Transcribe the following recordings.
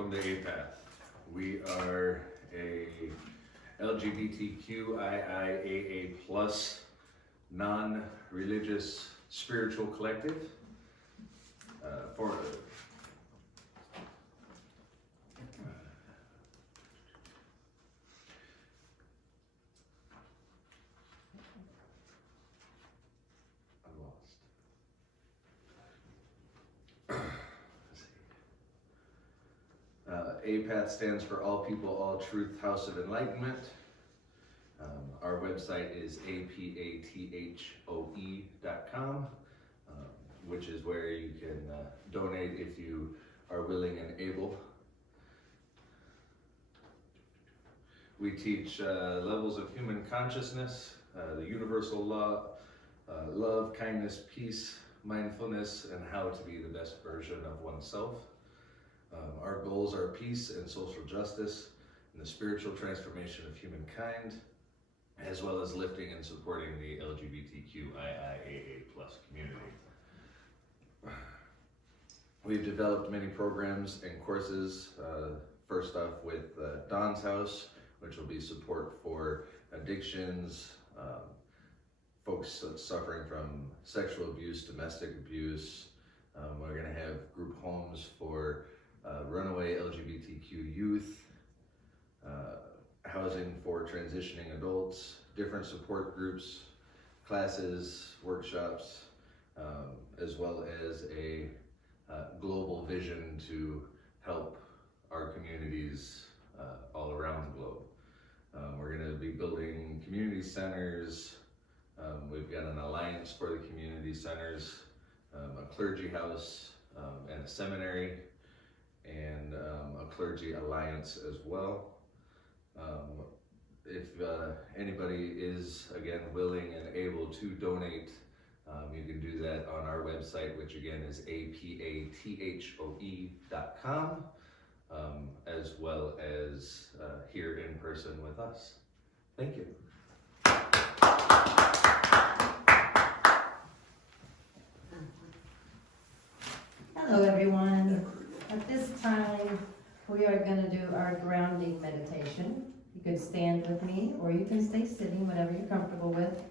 welcome to Apath. We are a LGBTQIA plus non-religious spiritual collective for Apath stands for All People, All Truth, House of Enlightenment. Our website is apathoe.com, which is where you can donate if you are willing and able. We teach levels of human consciousness, the universal law, love, kindness, peace, mindfulness, and how to be the best version of oneself. Our goals are peace and social justice and the spiritual transformation of humankind, as well as lifting and supporting the LGBTQIA plus community. We've developed many programs and courses, first off with Dawn's House, which will be support for addictions, folks suffering from sexual abuse, domestic abuse. We're going to have group homes for runaway LGBTQ youth, housing for transitioning adults, different support groups, classes, workshops, as well as a global vision to help our communities all around the globe. We're going to be building community centers. We've got an alliance for the community centers, a clergy house, and a seminary, and a clergy alliance as well. If anybody is, again, willing and able to donate, you can do that on our website, which again is apathoe.com, as well as here in person with us. Thank you. Hello everyone. At this time, we are going to do our grounding meditation. You could stand with me or you can stay sitting, whatever you're comfortable with.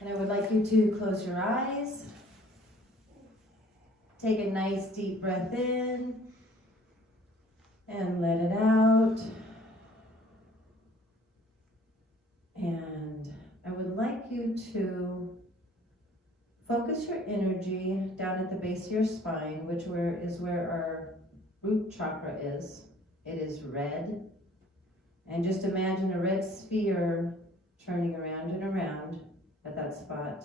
And I would like you to close your eyes. Take a nice deep breath in and let it out. And I would like you to focus your energy down at the base of your spine, which is where our root chakra is. It is red. And just imagine a red sphere turning around and around at that spot.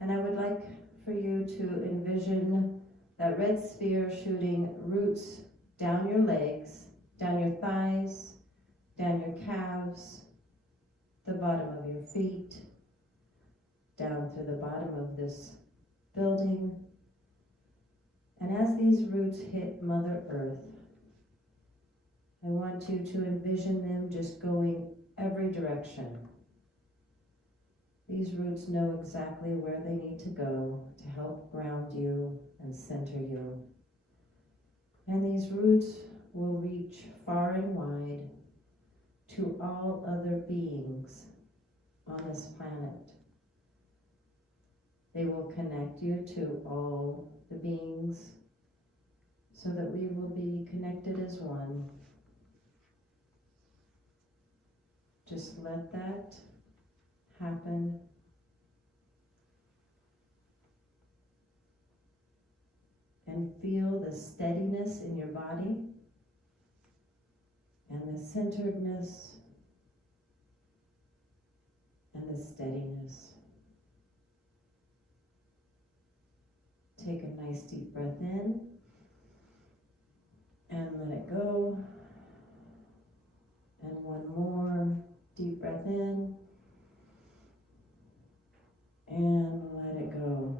And I would like for you to envision that red sphere shooting roots down your legs, down your thighs, down your calves, the bottom of your feet, down through the bottom of this building. And as these roots hit Mother Earth, I want you to envision them just going every direction. These roots know exactly where they need to go to help ground you and center you. And these roots will reach far and wide to all other beings on this planet. They will connect you to all the beings so that we will be connected as one. Just let that happen. And feel the steadiness in your body and the centeredness and the steadiness. Take a nice deep breath in and let it go. And one more deep breath in and let it go.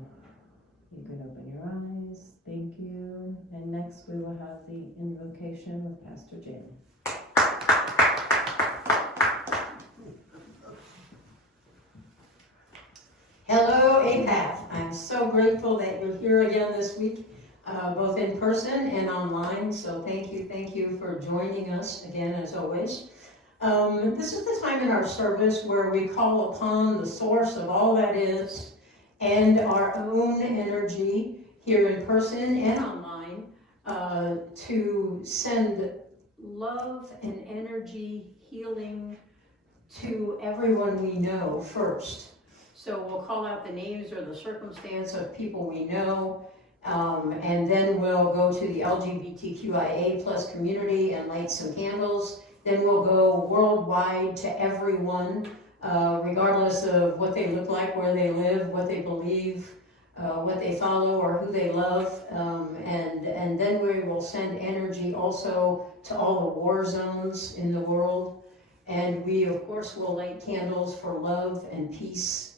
You can open your eyes. Thank you. And next we will have the invocation with Pastor Jane. Hello, Apath. I'm so grateful that you're here again this week. both in person and online. So thank you for joining us again, as always. This is the time in our service where we call upon the source of all that is and our own energy here in person and online to send love and energy healing to everyone we know first. So we'll call out the names or the circumstance of people we know, and then we'll go to the LGBTQIA plus community and light some candles. Then we'll go worldwide to everyone, regardless of what they look like, where they live, what they believe, what they follow, or who they love. And then we will send energy also to all the war zones in the world. And we, of course, will light candles for love and peace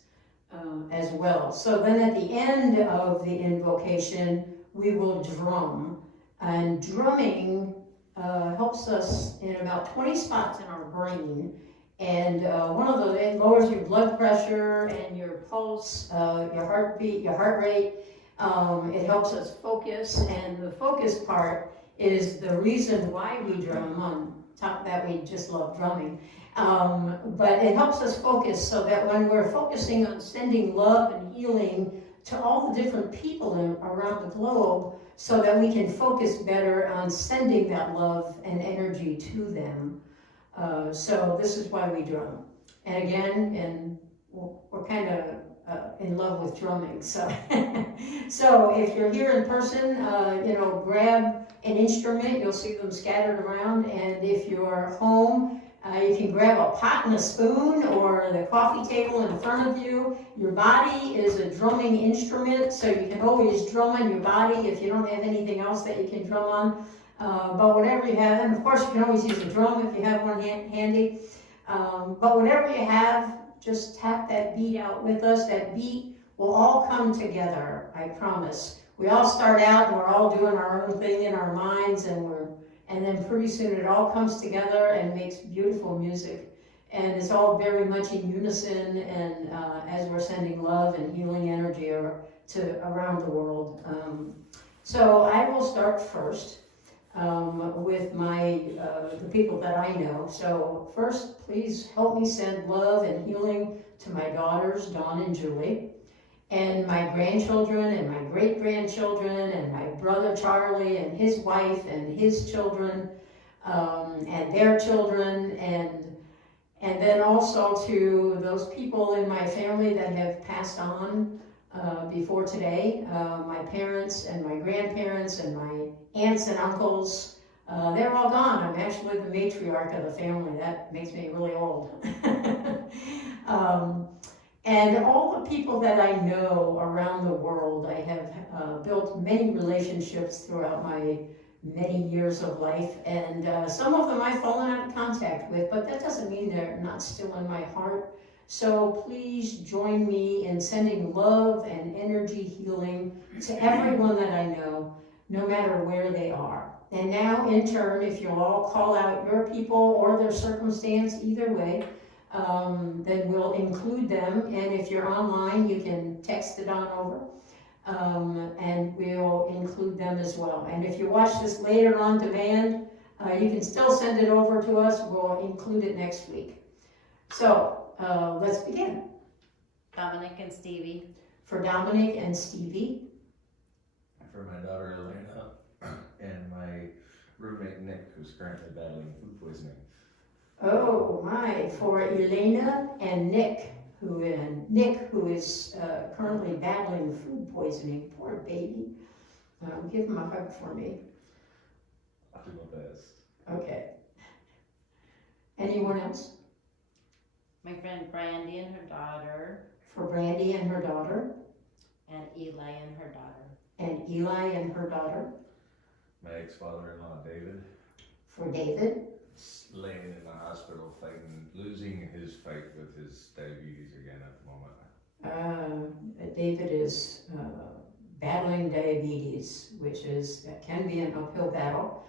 as well. So then at the end of the invocation, we will drum. And drumming helps us in about 20 spots in our brain. And one of those, it lowers your blood pressure and your pulse, your heartbeat, your heart rate. It helps us focus. And the focus part is the reason why we drum. On top of that, we just love drumming. But it helps us focus so that when we're focusing on sending love and healing to all the different people around the globe, so that we can focus better on sending that love and energy to them. So this is why we drum. And again, we're kind of in love with drumming. So, so if you're here in person, grab an instrument. You'll see them scattered around. And if you're home, you can grab a pot and a spoon or the coffee table in front of you. Your body is a drumming instrument, so you can always drum on your body if you don't have anything else that you can drum on. But whatever you have, and of course you can always use a drum if you have one handy. But whatever you have, just tap that beat out with us. That beat will all come together, I promise. We all start out and we're all doing our own thing in our minds, and then pretty soon it all comes together and makes beautiful music. And it's all very much in unison, and as we're sending love and healing energy to around the world. So I will start first with the people that I know. So first, please help me send love and healing to my daughters, Dawn and Julie, and my grandchildren and my great-grandchildren, and my brother Charlie and his wife and his children, and their children, and then also to those people in my family that have passed on before today, my parents and my grandparents and my aunts and uncles. They're all gone. I'm actually the matriarch of the family. That makes me really old. And all the people that I know around the world, I have built many relationships throughout my many years of life, and some of them I've fallen out of contact with, but that doesn't mean they're not still in my heart. So please join me in sending love and energy healing to everyone that I know, no matter where they are. And now, in turn, if you'll all call out your people or their circumstance, either way, then we'll include them. And if you're online, you can text it on over, and we'll include them as well. And if you watch this later on demand, you can still send it over to us. We'll include it next week. So let's begin. Dominic and Stevie. For Dominic and Stevie. For my daughter Elena and my roommate Nick, who's currently battling food poisoning. Oh my, for Elena and Nick, who is currently battling food poisoning. Poor baby. Give him a hug for me. I'll do my best. Okay. Anyone else? My friend Brandy and her daughter. For Brandy and her daughter. And Eli and her daughter. And Eli and her daughter. My ex-father-in-law David. For David. Laying in the hospital losing his fight with his diabetes again at the moment. David is battling diabetes, which can be an uphill battle.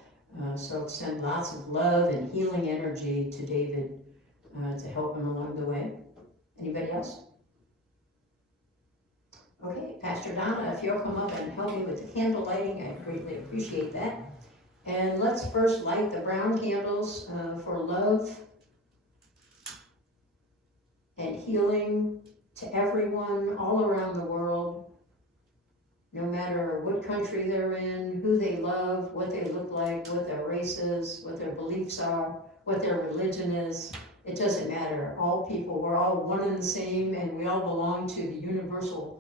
So send lots of love and healing energy to David to help him along the way. Anybody else? Okay, Pastor Donna, if you'll come up and help me with the candle lighting, I'd greatly appreciate that. And let's first light the brown candles for love and healing to everyone all around the world, no matter what country they're in, who they love, what they look like, what their race is, what their beliefs are, what their religion is. It doesn't matter. All people, we're all one and the same, and we all belong to the universal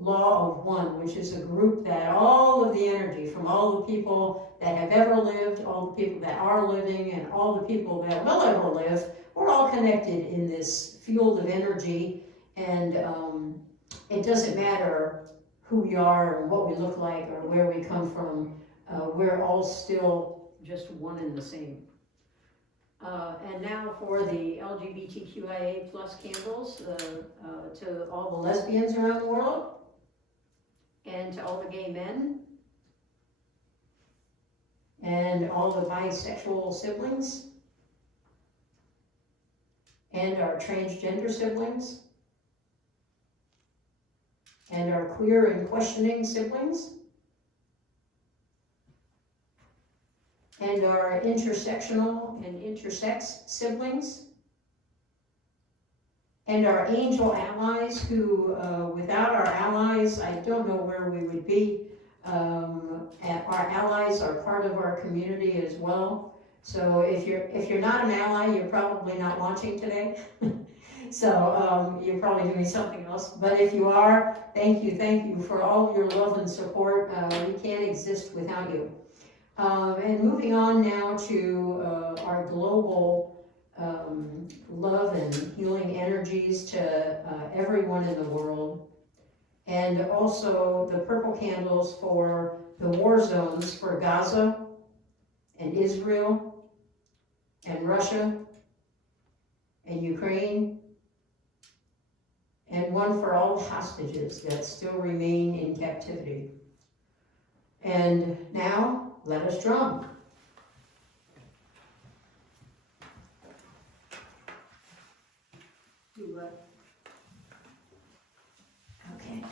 law of one, which is a group that all of the energy from all the people that have ever lived, all the people that are living, and all the people that will ever live, we're all connected in this field of energy, and it doesn't matter who we are and what we look like or where we come from. We're all still just one and the same. And now for the LGBTQIA plus candles to all the lesbians around the world, and to all the gay men, and all the bisexual siblings, and our transgender siblings, and our queer and questioning siblings, and our intersectional and intersex siblings, and our angel allies who, without our allies, I don't know where we would be. Our allies are part of our community as well. So if you're not an ally, you're probably not watching today. So you're probably doing something else. But if you are, thank you for all your love and support. We can't exist without you. And moving on now to our global love and healing energies to everyone in the world. And also the purple candles for the war zones for Gaza and Israel and Russia and Ukraine, and one for all the hostages that still remain in captivity. And now, let us drum. Do what? Okay.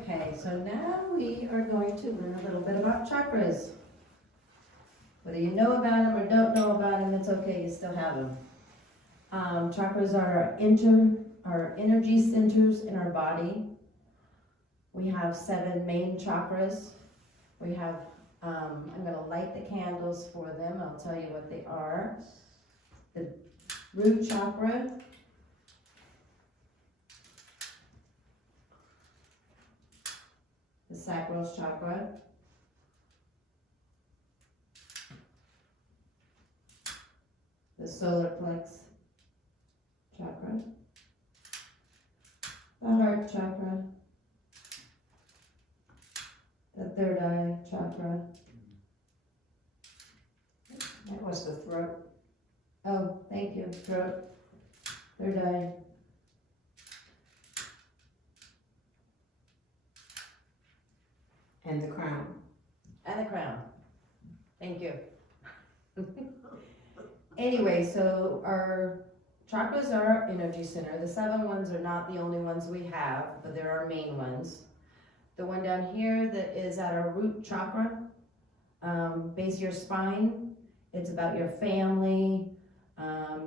Okay, so now we are going to learn a little bit about chakras. Whether you know about them or don't know about them, it's okay, you still have them. Chakras are our energy centers in our body. We have 7 main chakras. We have, I'm going to light the candles for them. I'll tell you what they are. The root chakra, the sacral chakra, the solar plex chakra, the heart chakra, the third eye chakra. That was the throat. Oh, thank you, throat, third eye. And the crown. And the crown. Thank you. Anyway, so our chakras are our energy center. The 7 ones are not the only ones we have, but they're our main ones. The one down here that is at our root chakra, base of your spine, it's about your family,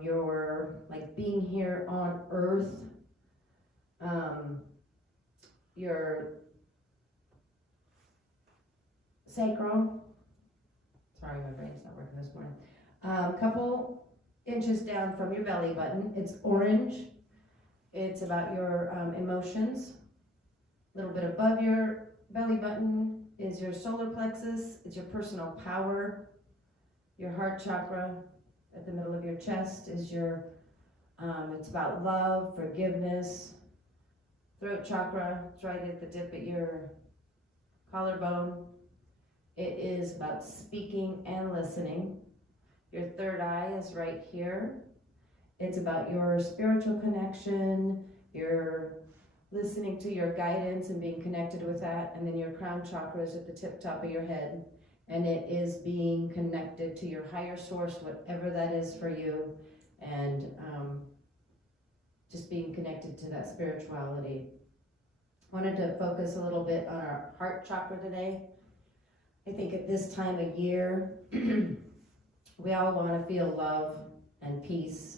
your like being here on earth, your sacral. Sorry, my brain's not working this morning. Couple inches down from your belly button, it's orange. It's about your emotions. A little bit above your belly button is your solar plexus. It's your personal power. Your heart chakra at the middle of your chest is your, it's about love, forgiveness. Throat chakra, it's right at the tip of your collarbone. It is about speaking and listening. Your third eye is right here. It's about your spiritual connection, your listening to your guidance and being connected with that. And then your crown chakra is at the tip top of your head. And it is being connected to your higher source, whatever that is for you. And just being connected to that spirituality. Wanted to focus a little bit on our heart chakra today. I think at this time of year, we all want to feel love and peace.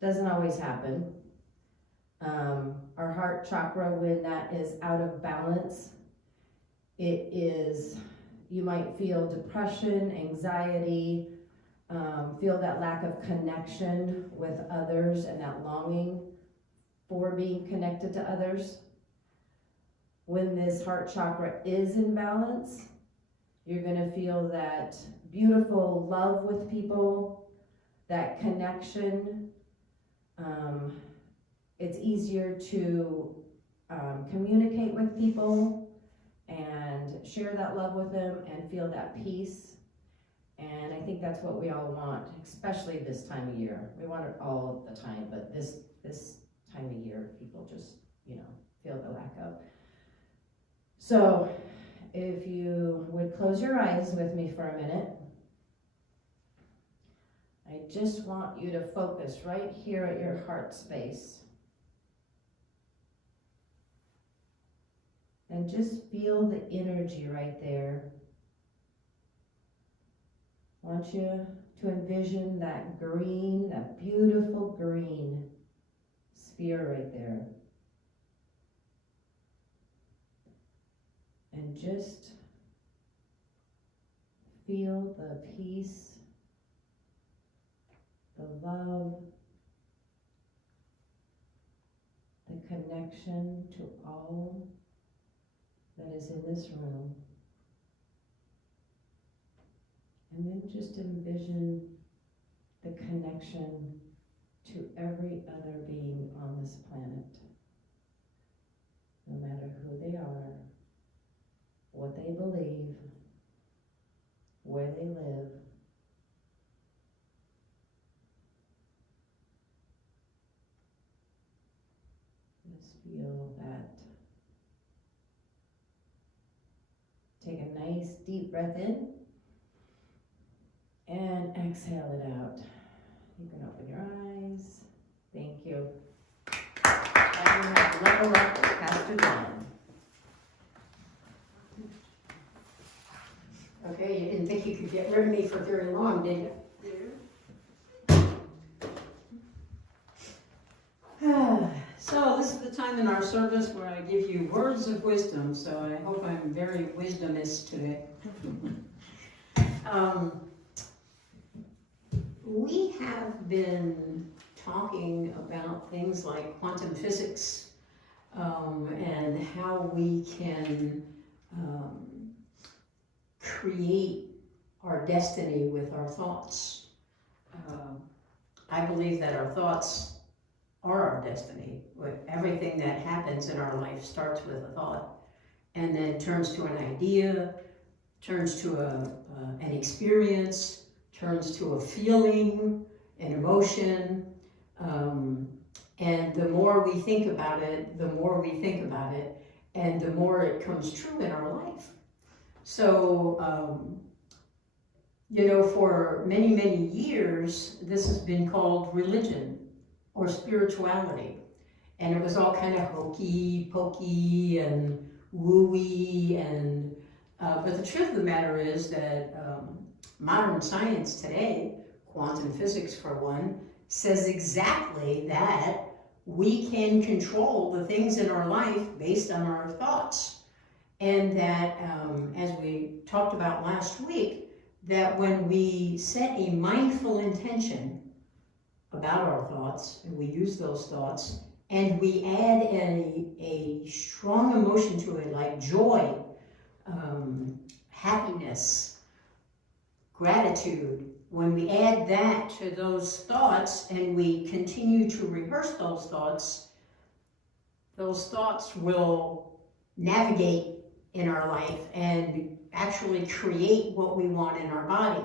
Doesn't always happen. Our heart chakra, when that is out of balance, it is, you might feel depression, anxiety, feel that lack of connection with others and that longing for being connected to others. When this heart chakra is in balance, you're going to feel that beautiful love with people, that connection. It's easier to communicate with people and share that love with them and feel that peace. And I think that's what we all want, especially this time of year. We want it all the time, but this time of year, people just, feel the lack of. So if you would close your eyes with me for a minute. I just want you to focus right here at your heart space. And just feel the energy right there. I want you to envision that green, that beautiful green sphere right there. And just feel the peace, the love, the connection to all that is in this room. And then just envision the connection to every other being on this planet, no matter who they are, what they believe, where they live. Just feel that. Take a nice deep breath in and exhale it out. You can open your eyes. Thank you. And level up with Pastor John. Okay, you didn't think you could get rid of me for very long, did you? So this is the time in our service where I give you words of wisdom, so I hope I'm very wisdomist today. We have been talking about things like quantum physics and how we can create our destiny with our thoughts. I believe that our thoughts are our destiny. Everything that happens in our life starts with a thought and then turns to an idea, turns to an experience, turns to a feeling, an emotion, and the more we think about it, the more we think about it, and the more it comes true in our life. So, you know, for many, many years, this has been called religion or spirituality. And it was all kind of hokey pokey and wooey, and but the truth of the matter is that modern science today, quantum physics for one, says exactly that we can control the things in our life based on our thoughts. And that, as we talked about last week, that when we set a mindful intention about our thoughts, and we use those thoughts, and we add a strong emotion to it, like joy, happiness, gratitude, when we add that to those thoughts and we continue to rehearse those thoughts will navigate in our life and actually create what we want in our body.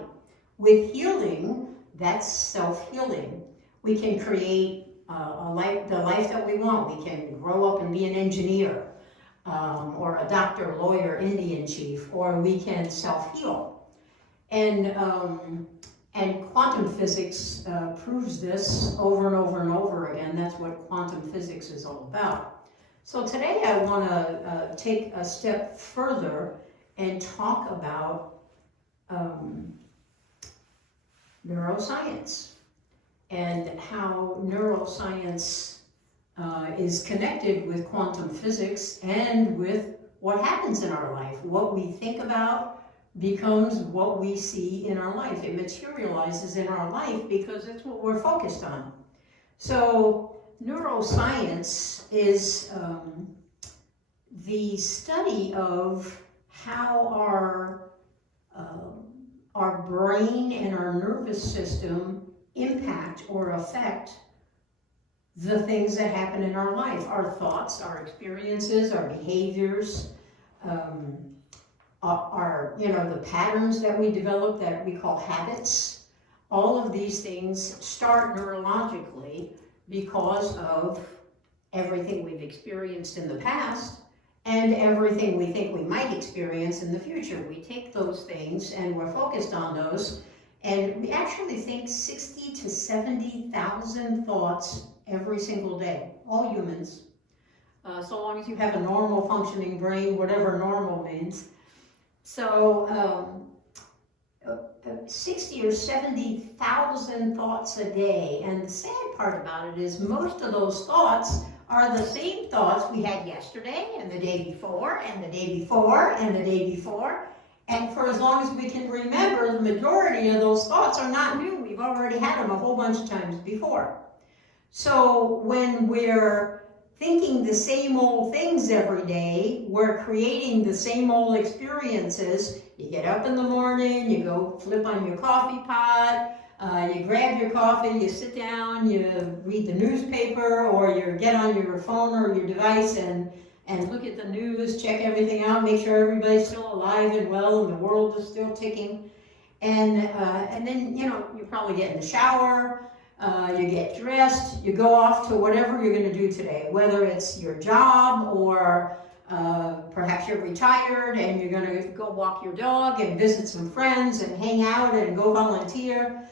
With healing, that's self-healing. We can create the life that we want. We can grow up and be an engineer, or a doctor, lawyer, Indian chief, or we can self-heal. And quantum physics proves this over and over and over again. That's what quantum physics is all about. So today I want to take a step further and talk about neuroscience and how neuroscience is connected with quantum physics and with what happens in our life. What we think about becomes what we see in our life. It materializes in our life because it's what we're focused on. So neuroscience is the study of how our brain and our nervous system impact or affect the things that happen in our life, our thoughts, our experiences, our behaviors, our the patterns that we develop that we call habits. All of these things start neurologically because of everything we've experienced in the past and everything we think we might experience in the future. We take those things and we're focused on those, and we actually think 60 to 70,000 thoughts every single day, all humans. So long as you have a normal functioning brain, whatever normal means. So 60 or 70,000 thoughts a day. And the sad part about it is most of those thoughts are the same thoughts we had yesterday and the day before and the day before and the day before. And for as long as we can remember, the majority of those thoughts are not new. We've already had them a whole bunch of times before. So when we're thinking the same old things every day, we're creating the same old experiences. You get up in the morning, you go flip on your coffee pot, you grab your coffee, you sit down, you read the newspaper, or you get on your phone or your device and look at the news, check everything out, make sure everybody's still alive and well and the world is still ticking. And then, you probably get in the shower, you get dressed, you go off to whatever you're going to do today, whether it's your job or perhaps you're retired and you're going to go walk your dog and visit some friends and hang out and go volunteer.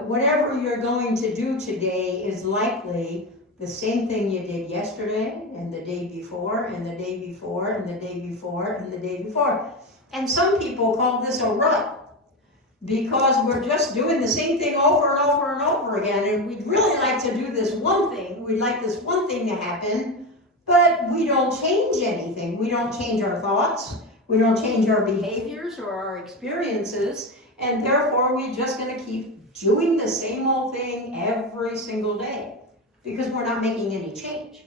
Whatever you're going to do today is likely the same thing you did yesterday and the day before and the day before and the day before and the day before. And some people call this a rut because we're just doing the same thing over and over and over again. And we'd really like to do this one thing. We'd like this one thing to happen, but we don't change anything. We don't change our thoughts. We don't change our behaviors or our experiences. And therefore, we're just going to keep doing the same old thing every single day because we're not making any change.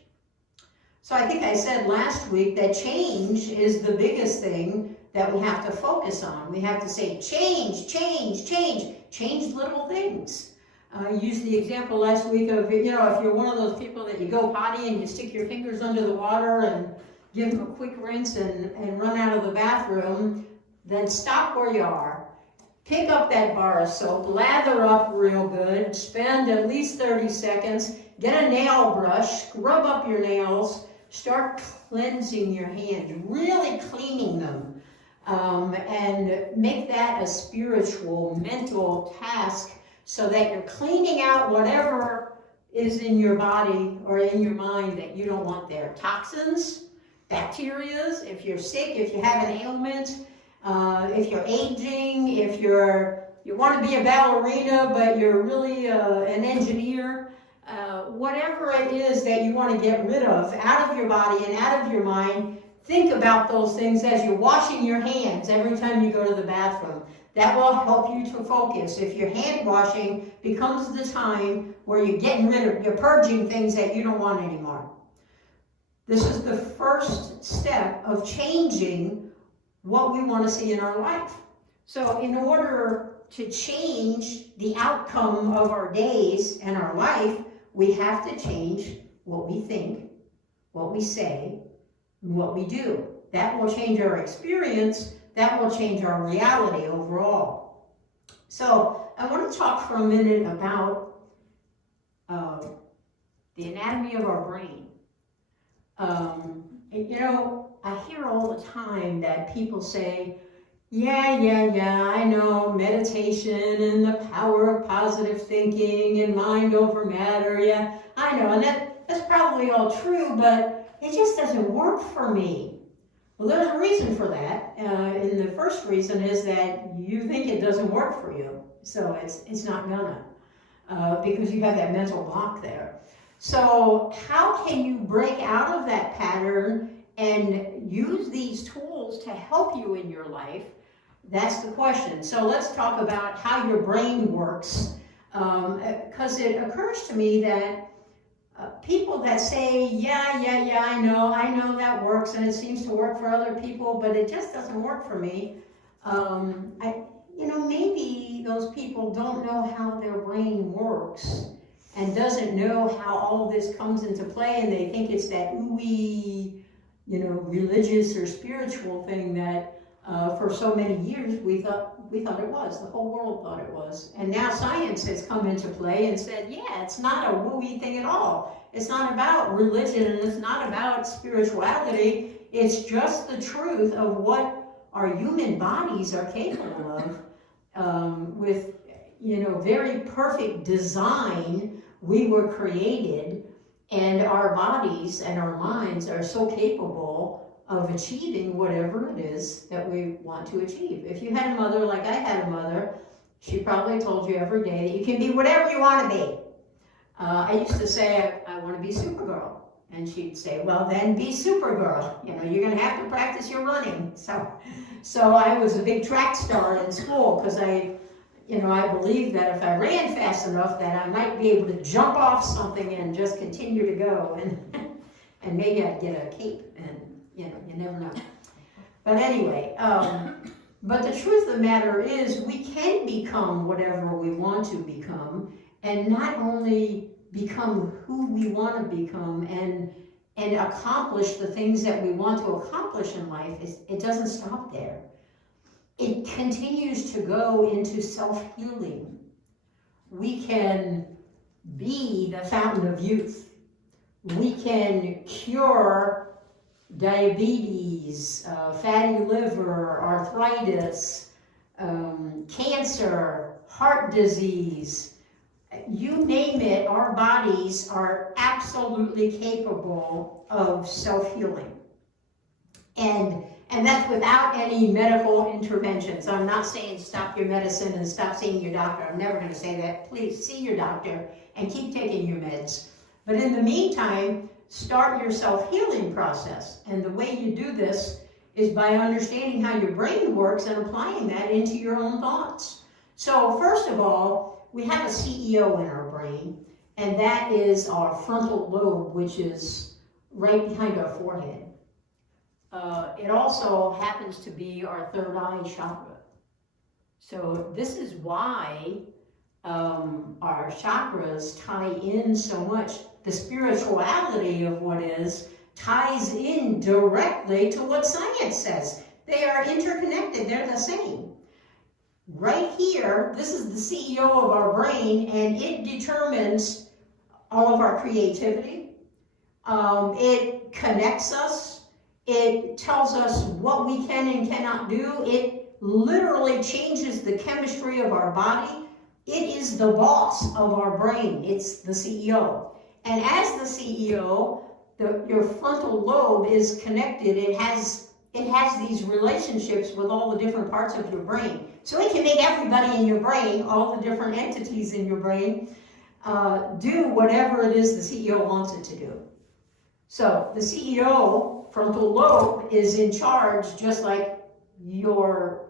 So I think I said last week that change is the biggest thing that we have to focus on. We have to say change, change, change, change little things. I used the example last week of, if you're one of those people that you go potty and you stick your fingers under the water and give them a quick rinse and run out of the bathroom, then stop where you are. Pick up that bar of soap, lather up real good, spend at least 30 seconds, get a nail brush, scrub up your nails, start cleansing your hands, really cleaning them, and make that a spiritual, mental task so that you're cleaning out whatever is in your body or in your mind that you don't want there. Toxins, bacteria, if you're sick, if you have an ailment, if you're aging, if you want to be a ballerina but you're really an engineer, whatever it is that you want to get rid of out of your body and out of your mind, think about those things as you're washing your hands every time you go to the bathroom. That will help you to focus. If your hand washing becomes the time where you're purging things that you don't want anymore. This is the first step of changing what we want to see in our life. So in order to change the outcome of our days and our life, we have to change what we think, what we say, and what we do. That will change our experience. That will change our reality overall. So I want to talk for a minute about the anatomy of our brain. I hear all the time that people say, yeah, I know meditation and the power of positive thinking and mind over matter, yeah, I know, and that's probably all true, but it just doesn't work for me. Well, there's a reason for that, and the first reason is that you think it doesn't work for you, so it's not gonna, because you have that mental block there. So how can you break out of that pattern and use these tools to help you in your life? That's the question. So let's talk about how your brain works, because it occurs to me that people that say, yeah, I know that works and it seems to work for other people, but it just doesn't work for me. Maybe those people don't know how their brain works and doesn't know how all this comes into play, and they think it's that ooey, religious or spiritual thing that for so many years we thought it was. The whole world thought it was. And now science has come into play and said, yeah, it's not a wooey thing at all. It's not about religion and it's not about spirituality. It's just the truth of what our human bodies are capable of. With, very perfect design, we were created, and our bodies and our minds are so capable of achieving whatever it is that we want to achieve. If you had a mother like I had a mother, she probably told you every day that you can be whatever you want to be. I used to say, I want to be Supergirl. And she'd say, well, then be Supergirl. You're going to have to practice your running. So I was a big track star in school because I believed that if I ran fast enough that I might be able to jump off something and just continue to go. And maybe I'd get a cape, and you never know. But anyway, but the truth of the matter is we can become whatever we want to become, and not only become who we want to become and accomplish the things that we want to accomplish in life. It doesn't stop there. It continues to go into self-healing. We can be the fountain of youth. We can cure diabetes, fatty liver, arthritis, cancer, heart disease. you name it, our bodies are absolutely capable of self-healing. And that's without any medical interventions. I'm not saying stop your medicine and stop seeing your doctor. I'm never going to say that. Please see your doctor and keep taking your meds. But in the meantime, start your self-healing process. And the way you do this is by understanding how your brain works and applying that into your own thoughts. So first of all, we have a CEO in our brain, and that is our frontal lobe, which is right behind our forehead. It also happens to be our third eye chakra. So this is why our chakras tie in so much. The spirituality of what is ties in directly to what science says. They are interconnected, they're the same. Right here, this is the CEO of our brain, and it determines all of our creativity. It connects us. It tells us what we can and cannot do. It literally changes the chemistry of our body. It is the boss of our brain. It's the CEO. And as the CEO, your frontal lobe is connected. It has these relationships with all the different parts of your brain. So it can make everybody in your brain, all the different entities in your brain, do whatever it is the CEO wants it to do. So the CEO, frontal lobe, is in charge just like your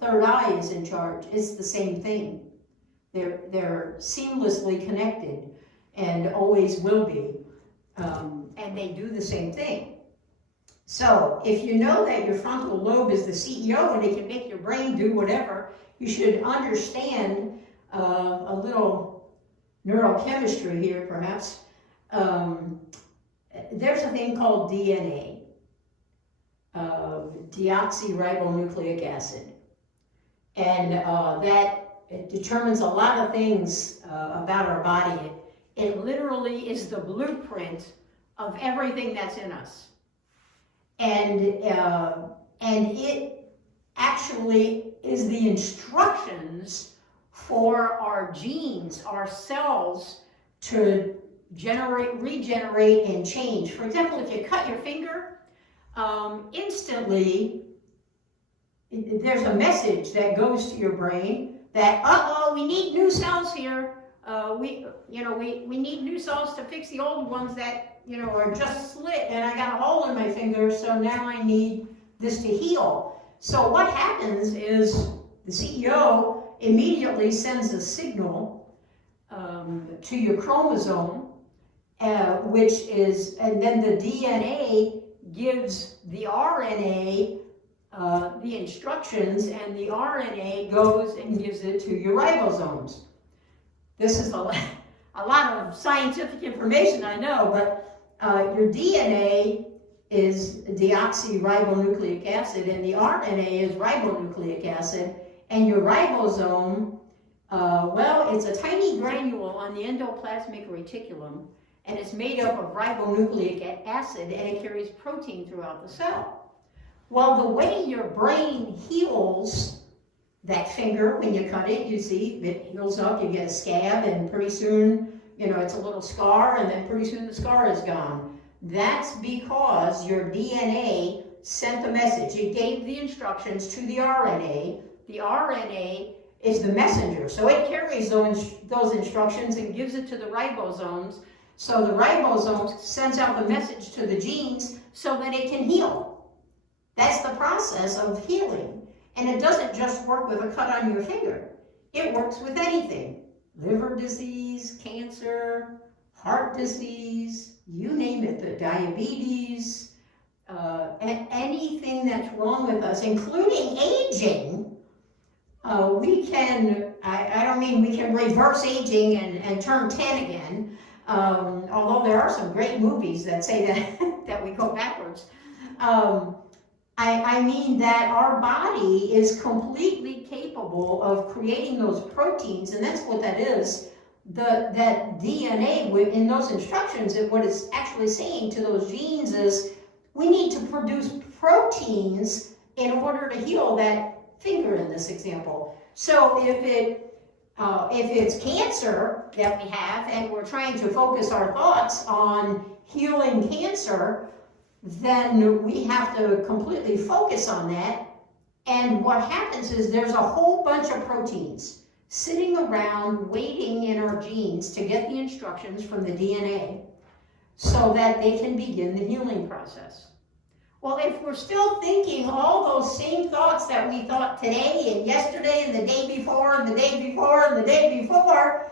third eye is in charge. It's the same thing. They're seamlessly connected and always will be. And they do the same thing. So if you know that your frontal lobe is the CEO and it can make your brain do whatever, you should understand a little neurochemistry here, perhaps. There's a thing called DNA, deoxyribonucleic acid. And it determines a lot of things about our body. It literally is the blueprint of everything that's in us. And it actually is the instructions for our genes, our cells, to regenerate, and change. For example, if you cut your finger, instantly there's a message that goes to your brain that, uh-oh, we need new cells here. We need new cells to fix the old ones that, are just slit, and I got a hole in my finger, so now I need this to heal. So what happens is the CEO immediately sends a signal to your chromosome, and then the DNA gives the RNA the instructions, and the RNA goes and gives it to your ribosomes. This is a lot of scientific information, I know, but your DNA is deoxyribonucleic acid, and the RNA is ribonucleic acid, and your ribosome, it's a tiny granule on the endoplasmic reticulum, and it's made up of ribonucleic acid, and it carries protein throughout the cell. Well, the way your brain heals that finger, when you cut it, you see, it heals up, you get a scab, and pretty soon, it's a little scar, and then pretty soon the scar is gone. That's because your DNA sent the message. It gave the instructions to the RNA. The RNA is the messenger, so it carries those instructions and gives it to the ribosomes. So the ribosome sends out the message to the genes so that it can heal. That's the process of healing. And it doesn't just work with a cut on your finger. It works with anything. Liver disease, cancer, heart disease, you name it, the diabetes, and anything that's wrong with us, including aging. We can reverse aging and turn 10 again, although there are some great movies that say that we go backwards. I mean that our body is completely capable of creating those proteins, and that's what that is. That DNA in those instructions, what it's actually saying to those genes is, we need to produce proteins in order to heal that finger in this example. So if it If it's cancer that we have and we're trying to focus our thoughts on healing cancer, then we have to completely focus on that. And what happens is there's a whole bunch of proteins sitting around waiting in our genes to get the instructions from the DNA so that they can begin the healing process. Well, if we're still thinking all those same thoughts that we thought today and yesterday and the day before and the day before and the day before,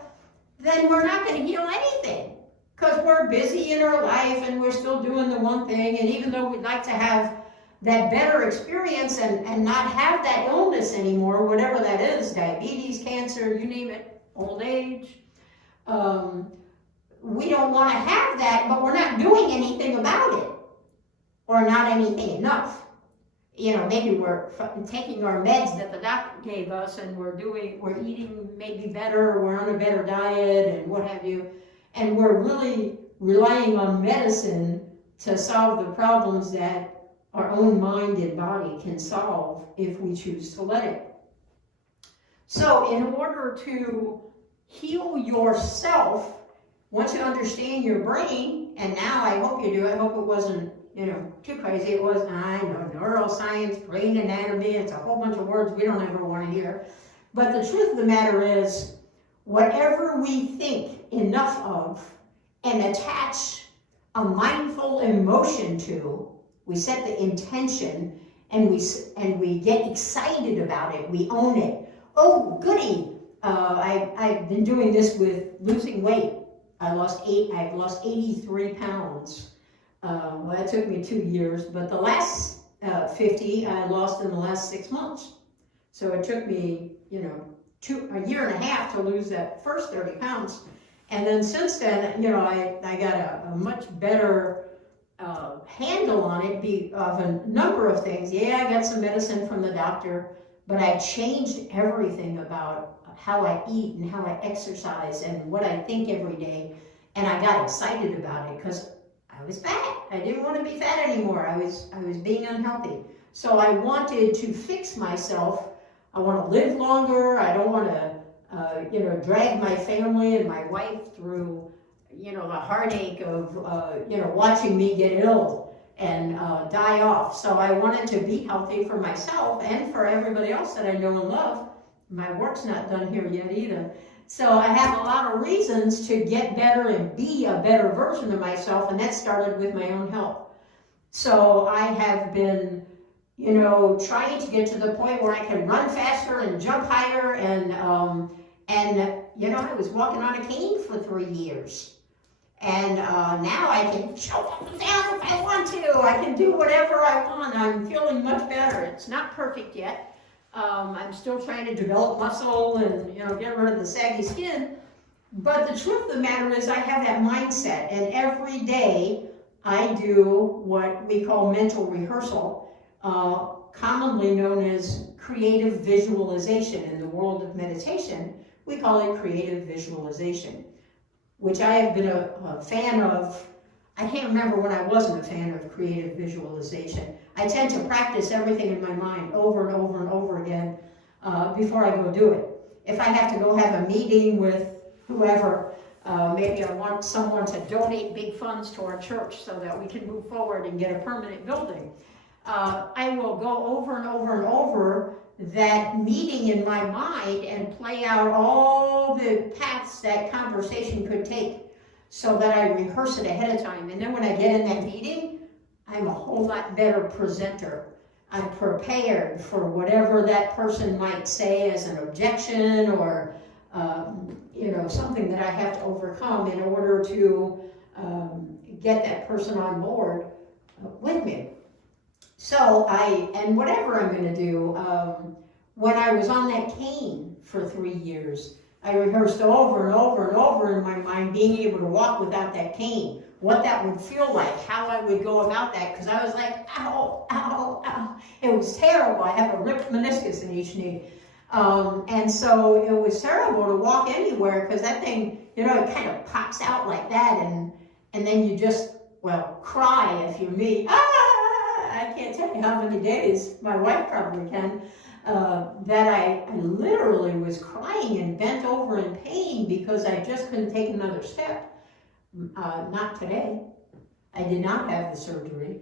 then we're not going to heal anything, because we're busy in our life and we're still doing the one thing. And even though we'd like to have that better experience and not have that illness anymore, whatever that is, diabetes, cancer, you name it, old age, we don't want to have that, but we're not doing anything about it, or not anything enough. You know, maybe we're taking our meds that the doctor gave us and we're eating maybe better, or we're on a better diet and what have you, and we're really relying on medicine to solve the problems that our own mind and body can solve if we choose to let it. So in order to heal yourself, once you understand your brain, and now I hope you do, I hope it wasn't, too crazy. It was, I know, neuroscience, brain anatomy, it's a whole bunch of words we don't ever want to hear. But the truth of the matter is, whatever we think enough of and attach a mindful emotion to, we set the intention and we get excited about it, we own it. Oh, goody! I've been doing this with losing weight. I've lost 83 pounds. Well, that took me 2 years, but the last 50 I lost in the last 6 months. So it took me, a year and a half to lose that first 30 pounds. And then since then, I got a much better handle on it of a number of things. Yeah, I got some medicine from the doctor, but I changed everything about how I eat and how I exercise and what I think every day. And I got excited about it because I was fat. I didn't want to be fat anymore. I was being unhealthy. So I wanted to fix myself. I want to live longer. I don't want to, drag my family and my wife through, the heartache of, watching me get ill and die off. So I wanted to be healthy for myself and for everybody else that I know and love. My work's not done here yet either. So I have a lot of reasons to get better and be a better version of myself, and that started with my own health. So I have been, trying to get to the point where I can run faster and jump higher, and I was walking on a cane for 3 years. And now I can jump up and down if I want to. I can do whatever I want. I'm feeling much better. It's not perfect yet. I'm still trying to develop muscle and, get rid of the saggy skin. But the truth of the matter is I have that mindset. And every day I do what we call mental rehearsal, commonly known as creative visualization. In the world of meditation, we call it creative visualization, which I have been a fan of. I can't remember when I wasn't a fan of creative visualization. I tend to practice everything in my mind over and over and over again before I go do it. If I have to go have a meeting with whoever, maybe I want someone to donate big funds to our church so that we can move forward and get a permanent building. I will go over and over and over that meeting in my mind and play out all the paths that conversation could take so that I rehearse it ahead of time. And then when I get in that meeting, I'm a whole lot better presenter. I'm prepared for whatever that person might say as an objection or, something that I have to overcome in order to get that person on board with me. So and whatever I'm going to do, when I was on that cane for 3 years, I rehearsed over and over and over in my mind being able to walk without that cane, what that would feel like, how I would go about that, because I was like, ow, ow, ow. It was terrible. I have a ripped meniscus in each knee. And so it was terrible to walk anywhere because that thing, it kind of pops out like that, and then you just, cry if you're me. I can't tell you how many days, my wife probably can, that I literally was crying and bent over in pain because I just couldn't take another step. Not today. I did not have the surgery.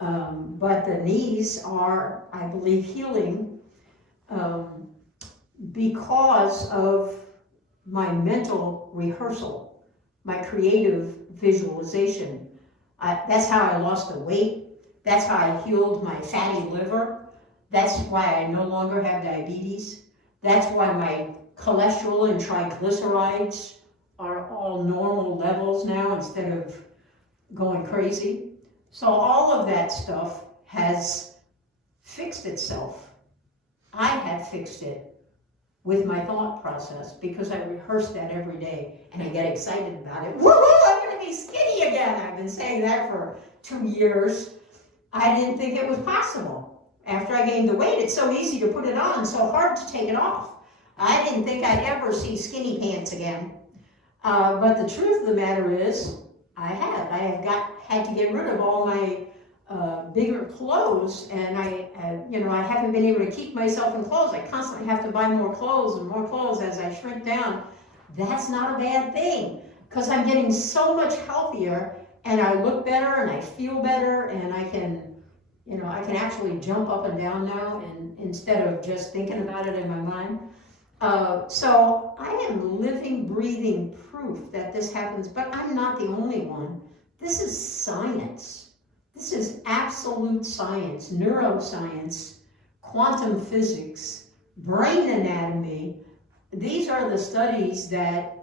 But the knees are, I believe, healing because of my mental rehearsal, my creative visualization. That's how I lost the weight. That's how I healed my fatty liver. That's why I no longer have diabetes. That's why my cholesterol and triglycerides are all normal levels now instead of going crazy. So all of that stuff has fixed itself. I had fixed it with my thought process because I rehearse that every day and I get excited about it. Woohoo, I'm gonna be skinny again. I've been saying that for 2 years. I didn't think it was possible. After I gained the weight, it's so easy to put it on, so hard to take it off. I didn't think I'd ever see skinny pants again. But the truth of the matter is, I have had to get rid of all my bigger clothes, and I haven't been able to keep myself in clothes. I constantly have to buy more clothes and more clothes as I shrink down. That's not a bad thing, because I'm getting so much healthier, and I look better, and I feel better, and I can actually jump up and down now, and instead of just thinking about it in my mind. So I am living, breathing proof that this happens, but I'm not the only one. This is science. This is absolute science, neuroscience, quantum physics, brain anatomy. These are the studies that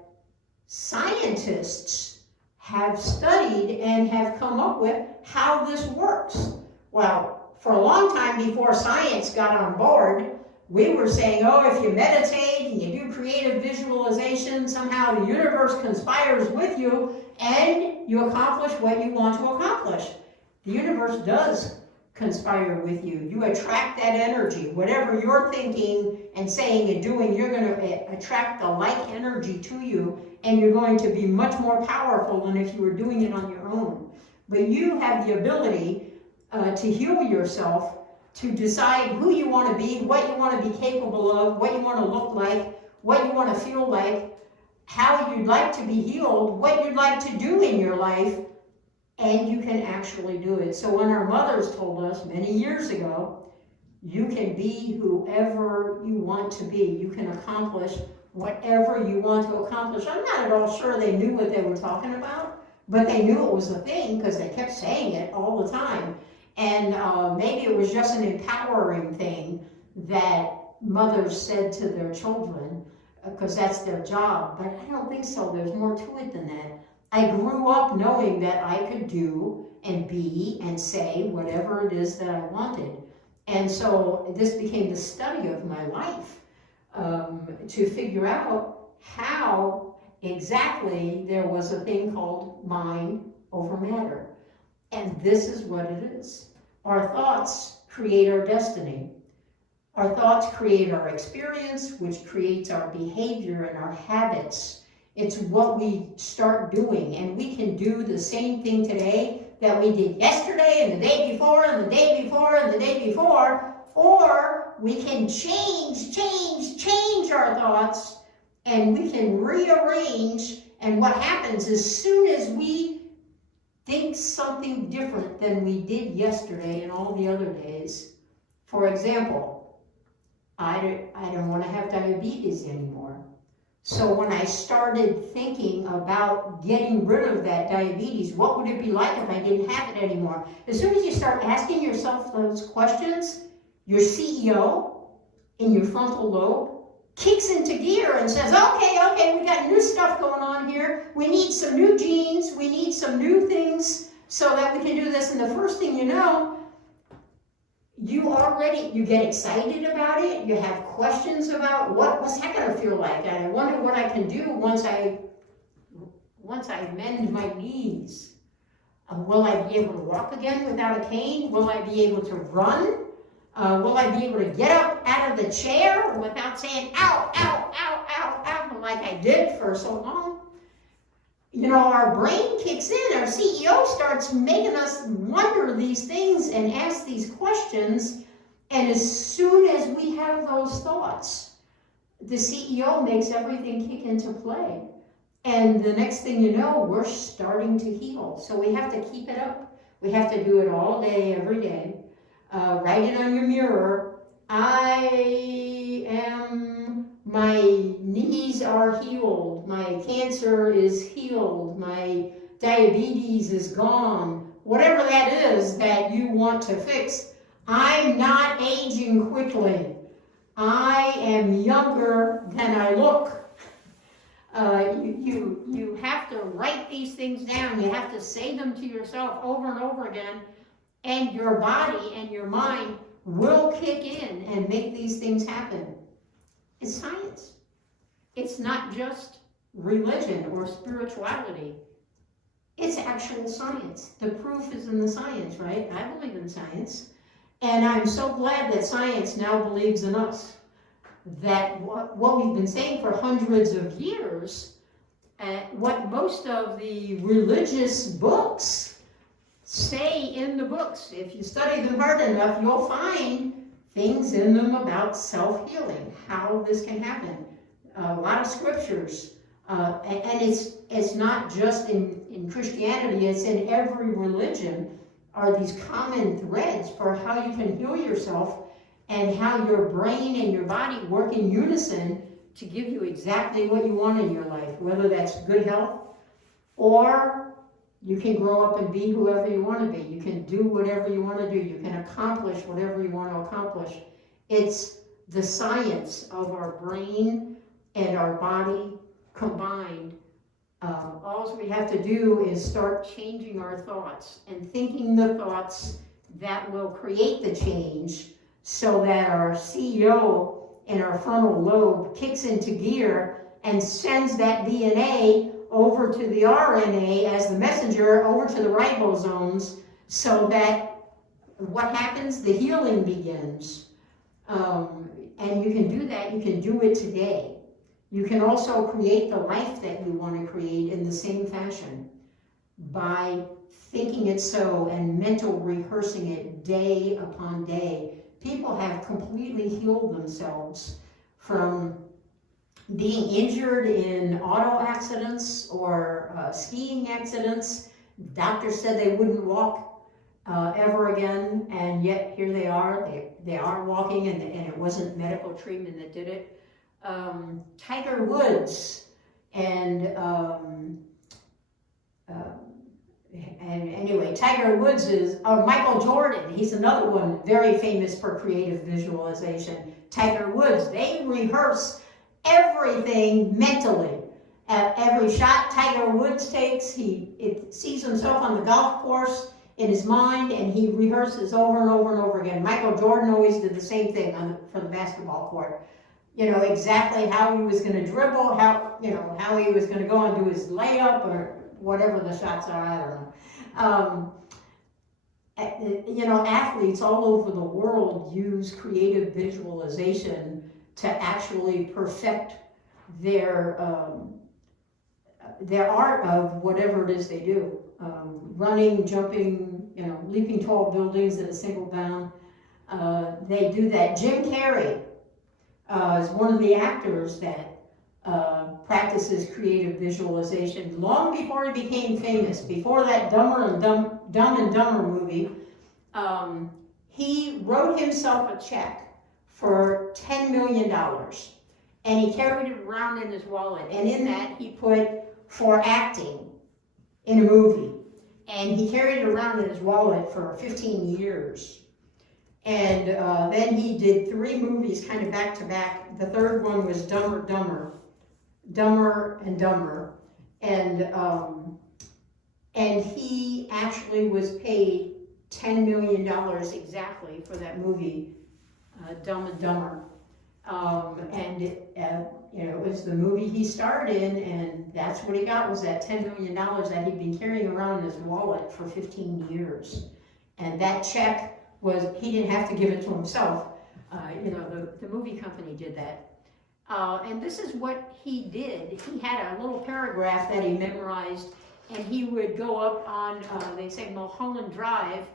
scientists have studied and have come up with how this works. Well, for a long time before science got on board, we were saying, oh, if you meditate and you do creative visualization, somehow the universe conspires with you and you accomplish what you want to accomplish. The universe does conspire with you. You attract that energy. Whatever you're thinking and saying and doing, you're going to attract the like energy to you, and you're going to be much more powerful than if you were doing it on your own. But you have the ability to heal yourself, to decide who you want to be, what you want to be capable of, what you want to look like, what you want to feel like, how you'd like to be healed, what you'd like to do in your life, and you can actually do it. So when our mothers told us many years ago, you can be whoever you want to be. You can accomplish whatever you want to accomplish. I'm not at all sure they knew what they were talking about, but they knew it was a thing because they kept saying it all the time. And maybe it was just an empowering thing that mothers said to their children, because that's their job. But I don't think so. There's more to it than that. I grew up knowing that I could do and be and say whatever it is that I wanted. And so this became the study of my life, to figure out how exactly there was a thing called mind over matter. And this is what it is. Our thoughts create our destiny. Our thoughts create our experience, which creates our behavior and our habits. It's what we start doing, and we can do the same thing today that we did yesterday and the day before and the day before and the day before, or we can change our thoughts, and we can rearrange. And what happens as soon as we think something different than we did yesterday and all the other days. For example, I don't want to have diabetes anymore. So when I started thinking about getting rid of that diabetes, what would it be like if I didn't have it anymore? As soon as you start asking yourself those questions, your CEO in your frontal lobe kicks into gear and says, okay, we got new stuff going on here. We need some new genes. We need some new things so that we can do this. And the first thing you know, you get excited about it. You have questions about what's that going to feel like? And I wonder what I can do once I mend my knees. Will I be able to walk again without a cane? Will I be able to run? Will I be able to get up out of the chair without saying, ow, ow, ow, ow, ow, like I did for so long? You know, our brain kicks in, our CEO starts making us wonder these things and ask these questions, And as soon as we have those thoughts, the CEO makes everything kick into play. And the next thing you know, we're starting to heal. So we have to keep it up. We have to do it all day, every day. Write it on your mirror. My knees are healed. My cancer is healed. My diabetes is gone. Whatever that is that you want to fix, I'm not aging quickly. I am younger than I look. You have to write these things down. You have to say them to yourself over and over again, and your body and your mind will kick in and make these things happen. It's science. It's not just religion or spirituality. It's actual science. The proof is in the science, right? I believe in science. And I'm so glad that science now believes in us. That what we've been saying for hundreds of years, what most of the religious books say in the books, if you study them hard enough, you'll find things in them about self-healing, how this can happen. A lot of scriptures, and it's not just in Christianity, it's in every religion, are these common threads for how you can heal yourself and how your brain and your body work in unison to give you exactly what you want in your life, whether that's good health or you can grow up and be whoever you want to be. You can do whatever you want to do. You can accomplish whatever you want to accomplish. It's the science of our brain and our body combined. All we have to do is start changing our thoughts and thinking the thoughts that will create the change, so that our CEO in our frontal lobe kicks into gear and sends that DNA over to the RNA as the messenger over to the ribosomes, so that what happens? The healing begins. And you can do that. You can do it today. You can also create the life that you want to create in the same fashion by thinking it so and mental rehearsing it day upon day. People have completely healed themselves from being injured in auto accidents or skiing accidents. Doctors said they wouldn't walk ever again, and yet here they are. They are walking, and it wasn't medical treatment that did it. Tiger Woods and anyway, Tiger Woods is, Michael Jordan, he's another one very famous for creative visualization. Tiger Woods, they rehearse everything mentally. At every shot Tiger Woods takes, he sees himself on the golf course in his mind, and he rehearses over and over and over again. Michael Jordan always did the same thing for the basketball court. You know, exactly how he was going to dribble, how he was going to go and do his layup, or whatever the shots are, I don't know. Athletes all over the world use creative visualization to actually perfect their art of whatever it is they do. Running, jumping, leaping tall buildings at a single bound. They do that. Jim Carrey is one of the actors that practices creative visualization long before he became famous. Before that Dumb and Dumber movie, he wrote himself a check for $10 million, and he carried it around in his wallet, and in that he put for acting in a movie, and he carried it around in his wallet for 15 years. And then he did 3 movies kind of back to back. The third one was Dumber and Dumber, and he actually was paid $10 million exactly for that movie, Dumb and Dumber, it was the movie he starred in, and that's what he got, was that $10 million that he'd been carrying around in his wallet for 15 years, and that check was, he didn't have to give it to himself. The movie company did that. And this is what he did. He had a little paragraph that he memorized, and he would go up on, they say, Mulholland Drive,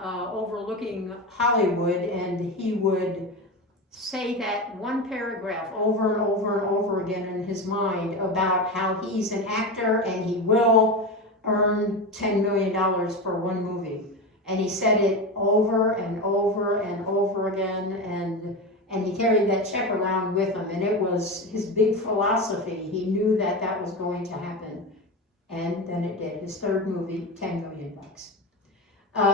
overlooking Hollywood, and he would say that one paragraph over and over and over again in his mind about how he's an actor and he will earn $10 million for one movie. And he said it over and over and over again, and he carried that check around with him, and it was his big philosophy. He knew that that was going to happen, and then it did. His third movie, $10 million.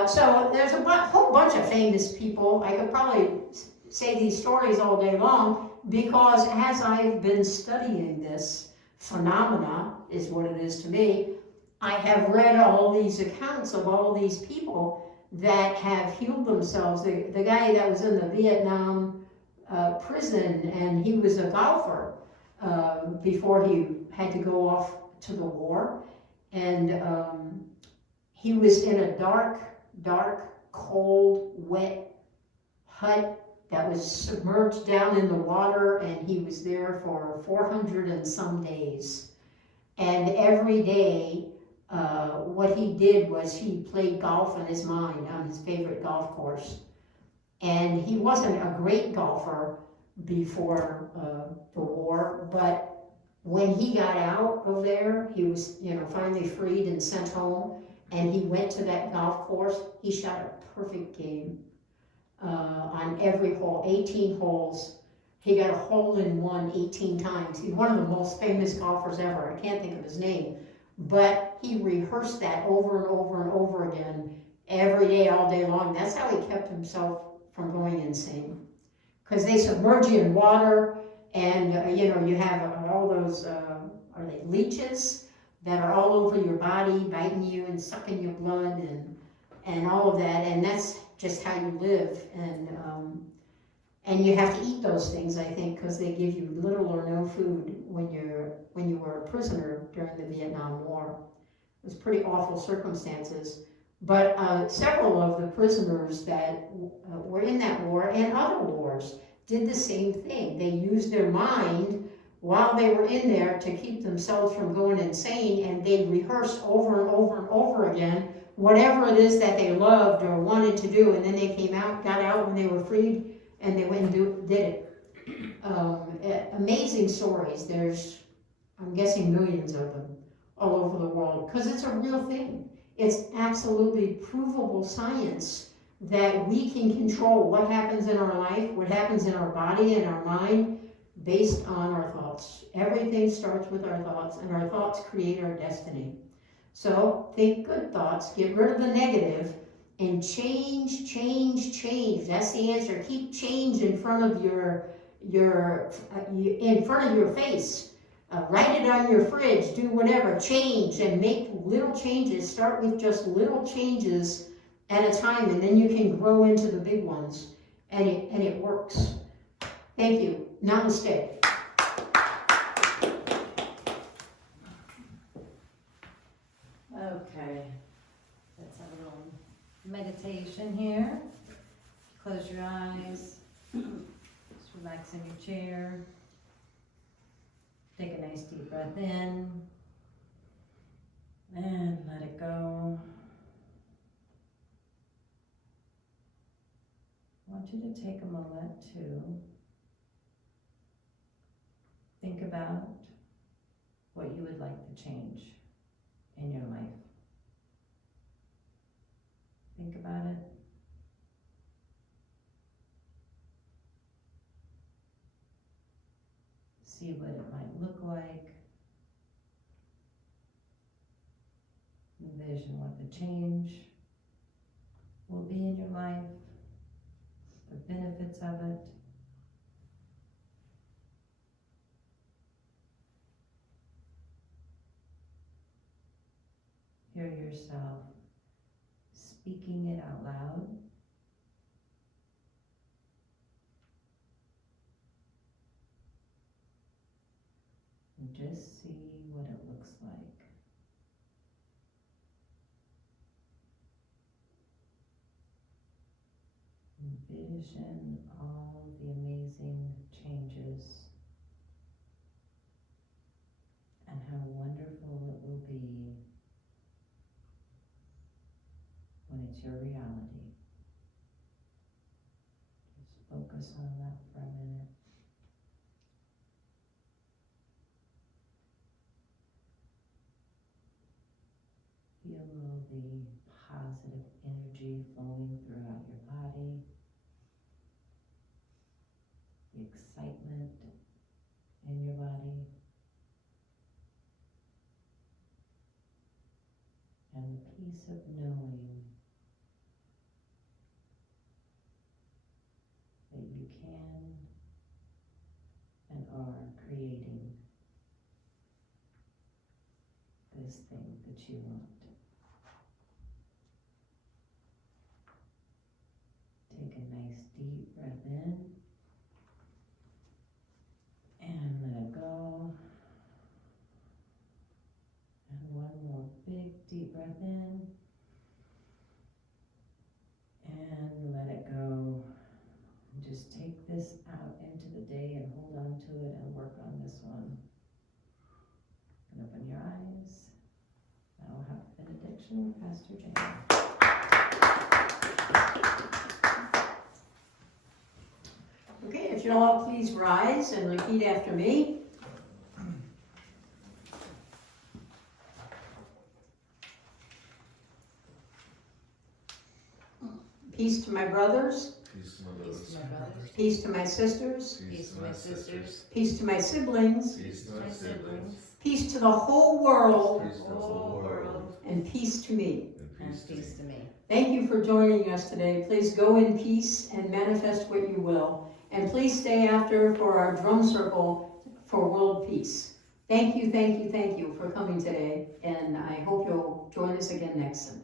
So there's a whole bunch of famous people. I could probably say these stories all day long, because as I've been studying this phenomena, is what it is to me, I have read all these accounts of all these people that have healed themselves. The guy that was in the Vietnam prison, and he was a golfer before he had to go off to the war, and he was in a dark, cold, wet hut that was submerged down in the water, and he was there for 400 and some days. And every day, what he did was he played golf in his mind on his favorite golf course. And he wasn't a great golfer before the war, but when he got out of there, he was, finally freed and sent home, and he went to that golf course. He shot a perfect game on every hole, 18 holes. He got a hole-in-one 18 times. He's one of the most famous golfers ever. I can't think of his name, but he rehearsed that over and over and over again, every day, all day long. That's how he kept himself from going insane. Because they submerge you in water, and you have all those, are they leeches, that are all over your body, biting you and sucking your blood, and all of that, and that's just how you live. And you have to eat those things, I think, because they give you little or no food when you were a prisoner during the Vietnam War. It was pretty awful circumstances. But several of the prisoners that were in that war and other wars did the same thing. They used their mind while they were in there to keep themselves from going insane, and they rehearsed over and over and over again whatever it is that they loved or wanted to do, and then they got out when they were freed, and they went and did it. Amazing stories. There's, I'm guessing, millions of them all over the world, because it's a real thing. It's absolutely provable science that we can control what happens in our life, what happens in our body and our mind, based on our thoughts. Everything starts with our thoughts, and our thoughts create our destiny. So think good thoughts, get rid of the negative, and change. That's the answer. Keep change in front of your face. Write it on your fridge, do whatever, change, and make little changes. Start with just little changes at a time, and then you can grow into the big ones, and it works. Thank you. Namaste. Okay, let's have a little meditation here. Close your eyes, just relax in your chair. Take a nice deep breath in, and let it go. I want you to take a moment to think about what you would like to change in your life. Think about it. See what it might look like. Envision what the change will be in your life, the benefits of it. Hear yourself speaking it out loud. And just see what it looks like. Envision all the amazing changes and how wonderful it will be when it's your reality. Just focus focus on that for a minute. Feel the positive energy flowing throughout your body, the excitement in your body, and the peace of knowing that you can and are creating this thing that you want. Take a nice deep breath in and let it go. And one more big deep breath in and let it go. And just take this out into the day and hold on to it and work on this one. And open your eyes. Now we'll have benediction with Pastor Jane. Okay, if you'll all please rise and repeat after me. Peace to my brothers. Peace to my brothers. Peace to my sisters. Peace to my sisters. Peace to my siblings. Peace to my siblings. Peace to the whole world. Peace to the whole world. And peace to me. And And peace to me. Thank you for joining us today. Please go in peace and manifest what you will. And please stay after for our drum circle for world peace. Thank you for coming today. And I hope you'll join us again next Sunday.